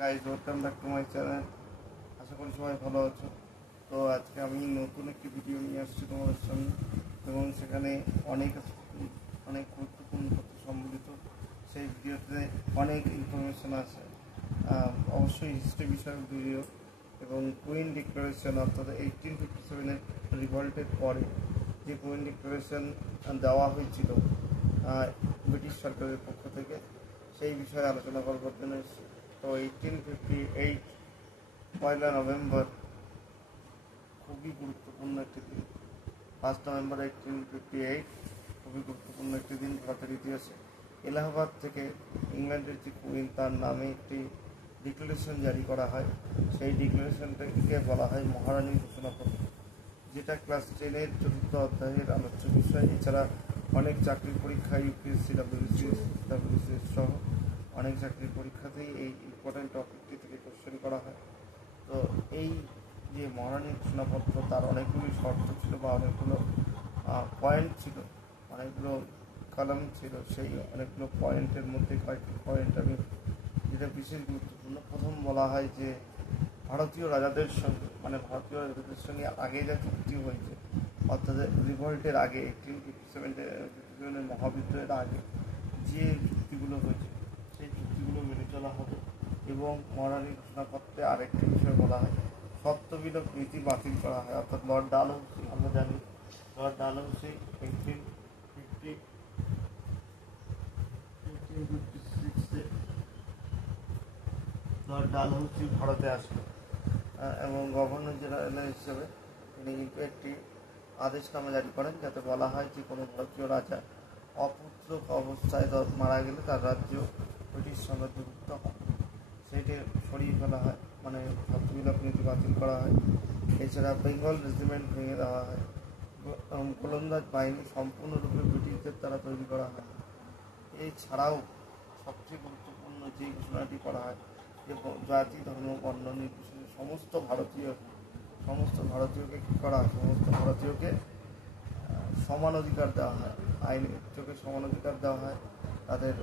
Guys, welcome back to my channel. আশা করি সবাই ভালো আছো। তো আজকে আমি নতুন একটি ভিডিও নিয়ে আসছি তোমাদের সামনে, এবং সেখানে অনেক অনেক গুরুত্বপূর্ণ তথ্য সম্বলিত। সেই ভিডিওতে অনেক ইনফরমেশান আছে, অবশ্যই হিস্ট্রি বিষয়ক ভিডিও। এবং কুইন ডিক্লারেশন, অর্থাৎ 1857-এর রিভল্টের পরে যে কুইন ডিক্লারেশন দেওয়া হয়েছিল ব্রিটিশ সরকারের পক্ষ থেকে, সেই বিষয়ে আলোচনা করবার জন্য এসেছি। তো 1858 পয়লা নভেম্বর খুবই গুরুত্বপূর্ণ একটি দিন। 1 নভেম্বর 1858 খুবই গুরুত্বপূর্ণ একটি দিন ভারতের ইতিহাসে। এলাহাবাদ থেকে ইংল্যান্ডের যে কুইন, তার নামে একটি ডিক্লারেশন জারি করা হয়। সেই ডিক্লারেশনটাকে বলা হয় মহারানীর ঘোষণাপত্র, যেটা ক্লাস 10-এর 4th অধ্যায়ের আলোচ্য বিষয়। এছাড়া অনেক চাকরির পরীক্ষা, ইউপিএসসি, ডাব্লিউবিসিএস সহ অনেক চাকরির পরীক্ষাতেই এই ইম্পর্ট্যান্ট টপিকটি থেকে কোশ্চেন করা হয়। তো এই যে মহারানীর ঘোষণাপত্র, তার অনেকগুলি শর্ত ছিল বা অনেকগুলো পয়েন্ট ছিল, অনেকগুলো কলাম ছিল। সেই অনেকগুলো পয়েন্টের মধ্যে কয়েকটি পয়েন্ট আমি যেটা বিশেষ গুরুত্বপূর্ণ। প্রথম বলা হয় যে ভারতীয় রাজাদের সঙ্গে আগে যা চুক্তি হয়েছে, অর্থাৎ রিভল্টের আগে 1857-এর মহাবিদ্রোহের আগে যে চুক্তিগুলো হয়েছে, সেই চুক্তিগুলো মেনে চলা হবে। এবং মহারানীর ঘোষণাপত্রে আরেকটি বিষয় বলা হয়, সত্যবিলোপ নীতি বাতিল করা হয়। অর্থাৎ লর্ড ডালহৌসি, আমরা জানি লর্ড ডালহৌসি 1856-এ লর্ড ডালহৌসি ভারতে আসলো, এবং গভর্নর জেনারেল হিসেবে তিনি কিন্তু একটি আদেশনামা জারি করেন, যাতে বলা হয় যে কোনো ভারতীয় রাজা অপুত্রক অবস্থায় মারা গেলে তার রাজ্য ব্রিটিশ সাম্রাজ্যভুক্ত হয়। সেইটি সরিয়ে ফেলা হয়, মানে সত্যবিলোপ নীতি বাতিল করা হয়। এছাড়া বেঙ্গল রেজিমেন্ট ভেঙে দেওয়া হয়। গোলন্দাজ বাহিনী সম্পূর্ণরূপে ব্রিটিশদের দ্বারা তৈরি করা হয়। এছাড়াও সবচেয়ে গুরুত্বপূর্ণ যে ঘোষণাটি করা হয়, যে জাতি, ধর্ম, বর্ণ নির্বিশেষে সমস্ত ভারতীয়কে কী করা হয়, সমস্ত ভারতীয়কে সমান অধিকার দেওয়া হয়। আইনের চোখে সমান অধিকার দেওয়া হয়, তাদের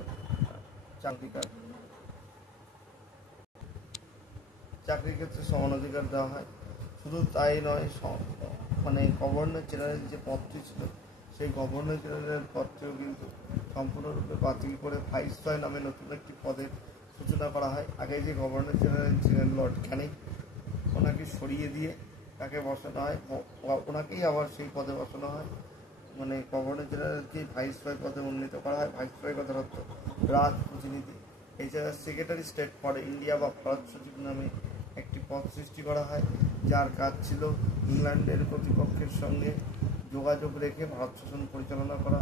চাকরির ক্ষেত্রে সমান অধিকার দেওয়া হয়। শুধু তাই নয়, মানে গভর্নর জেনারেল যে পদটি ছিল, সেই গভর্নর জেনারেল পদটিও কিন্তু সম্পূর্ণরূপে বাতিল করে ভাইসরয় নামে নতুন একটি পদের সূচনা করা হয়। আগে যে গভর্নর জেনারেল ছিলেন লর্ড ক্যানিং, ওনাকে সরিয়ে দিয়ে তাকে বসানো হয়, ওনাকেই আবার সেই পদে বসানো হয়। মানে গভর্নর জেনারেলকে ভাইসরয় পদে উন্নীত করা হয়। ভাইসরয় কথার অর্থ রাজ প্রতিনিধি। এছাড়া সেক্রেটারি স্টেট ফর ইন্ডিয়া বা ভারত সচিব নামে একটি পদ সৃষ্টি করা হয়, যার কাজ ছিল ইংল্যান্ডের কর্তৃপক্ষের সঙ্গে যোগাযোগ রেখে ভারত শাসন পরিচালনা করা।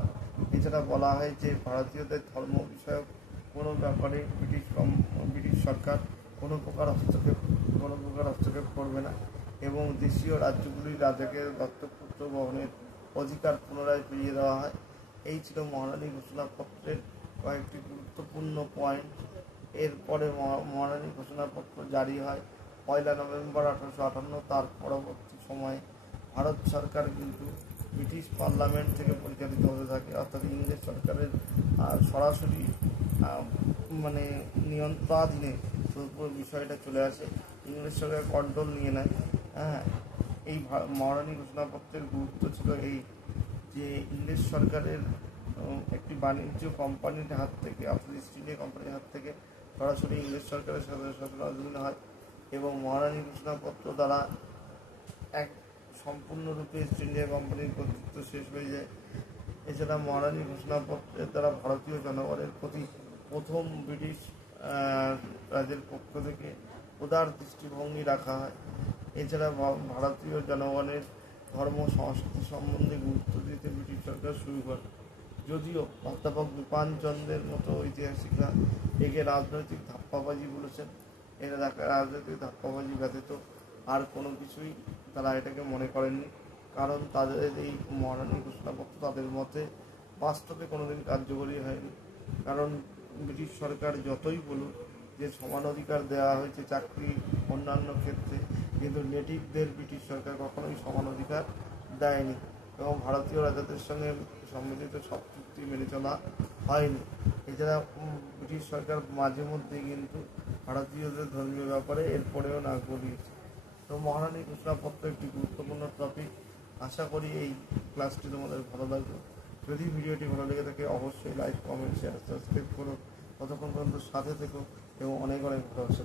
এছাড়া বলা হয় যে ভারতীয়দের ধর্ম বিষয়ক কোনো ব্যাপারে ব্রিটিশ সরকার কোনো প্রকার হস্তক্ষেপ করবে না, এবং দেশীয় রাজ্যগুলির রাজাকে দত্তকপুত্র বহনের অধিকার পুনরায় ফিরিয়ে দেওয়া হয়। এই ছিল মহারানী ঘোষণাপত্রের কয়েকটি গুরুত্বপূর্ণ পয়েন্ট। এরপরে মহারানী ঘোষণাপত্র জারি হয় 1 নভেম্বর 1858। তার পরবর্তী সময়ে ভারত সরকার কিন্তু ব্রিটিশ পার্লামেন্ট থেকে পরিচালিত হতে থাকে, অর্থাৎ ইংরেজ সরকারের সরাসরি মানে নিয়ন্ত্রণাধীনে পুরো বিষয়টা চলে আসে। ইংরেজ সরকার কন্ট্রোল নিয়ে নেয়। এই মহারানী ঘোষণাপত্রের গুরুত্ব ছিল এই, যে ইংরেজ সরকারের একটি বাণিজ্য কোম্পানির হাত থেকে, অর্থাৎ ইস্ট ইন্ডিয়া কোম্পানির হাত থেকে সরাসরি ইংরেজ সরকারের শাসনাধীন হয়, এবং মহারানী ঘোষণাপত্র দ্বারা সম্পূর্ণরূপে ইস্ট ইন্ডিয়া কোম্পানির কর্তৃত্ব শেষ হয়ে যায়। এছাড়া মহারানী ঘোষণাপত্রের দ্বারা ভারতীয় জনগণের প্রতি প্রথম ব্রিটিশ রাজের পক্ষ থেকে উদার দৃষ্টিভঙ্গি রাখা হয়। এছাড়া ভারতীয় জনগণের ধর্ম সংস্কৃতি সম্বন্ধে গুরুত্ব দিতে ব্রিটিশ সরকার শুরু করে। যদিও অধ্যাপক বিপানচন্দ্রের মতো ঐতিহাসিকরা একে রাজনৈতিক ধাপ্পাবাজি বলেছেন, এটা রাজনৈতিক ধাপ্পাবাজি ব্যতীত আর কোনো কিছুই তারা এটাকে মনে করেননি, কারণ তাদের এই মহারানী ঘোষণাপত্র তাদের মতে বাস্তবে কোনোদিন কার্যকরী হয়নি। কারণ ব্রিটিশ সরকার যতই বলুক যে সমান অধিকার দেওয়া হয়েছে চাকরি অন্যান্য ক্ষেত্রে, কিন্তু নেটিভদের ব্রিটিশ সরকার কখনোই সমান অধিকার দেয়নি, এবং ভারতীয় রাজাদের সঙ্গে সম্মিলিত সব চুক্তি মেনে চলা হয়নি। এছাড়া ব্রিটিশ সরকার মাঝে মধ্যে কিন্তু ভারতীয়দের ধর্মীয় ব্যাপারে এরপরেও নাক গলিয়েছে। তো মহারানী ঘোষণাপত্র একটি গুরুত্বপূর্ণ টপিক। আশা করি এই ক্লাসটি তোমাদের ভালো লাগবে। যদি ভিডিওটি ভালো লেগে থাকে অবশ্যই লাইক, কমেন্ট, শেয়ার, সাবস্ক্রাইব করো। ততক্ষণ পর্যন্ত সাথে থেকো এবং অনেক অনেক ভালোবাসা।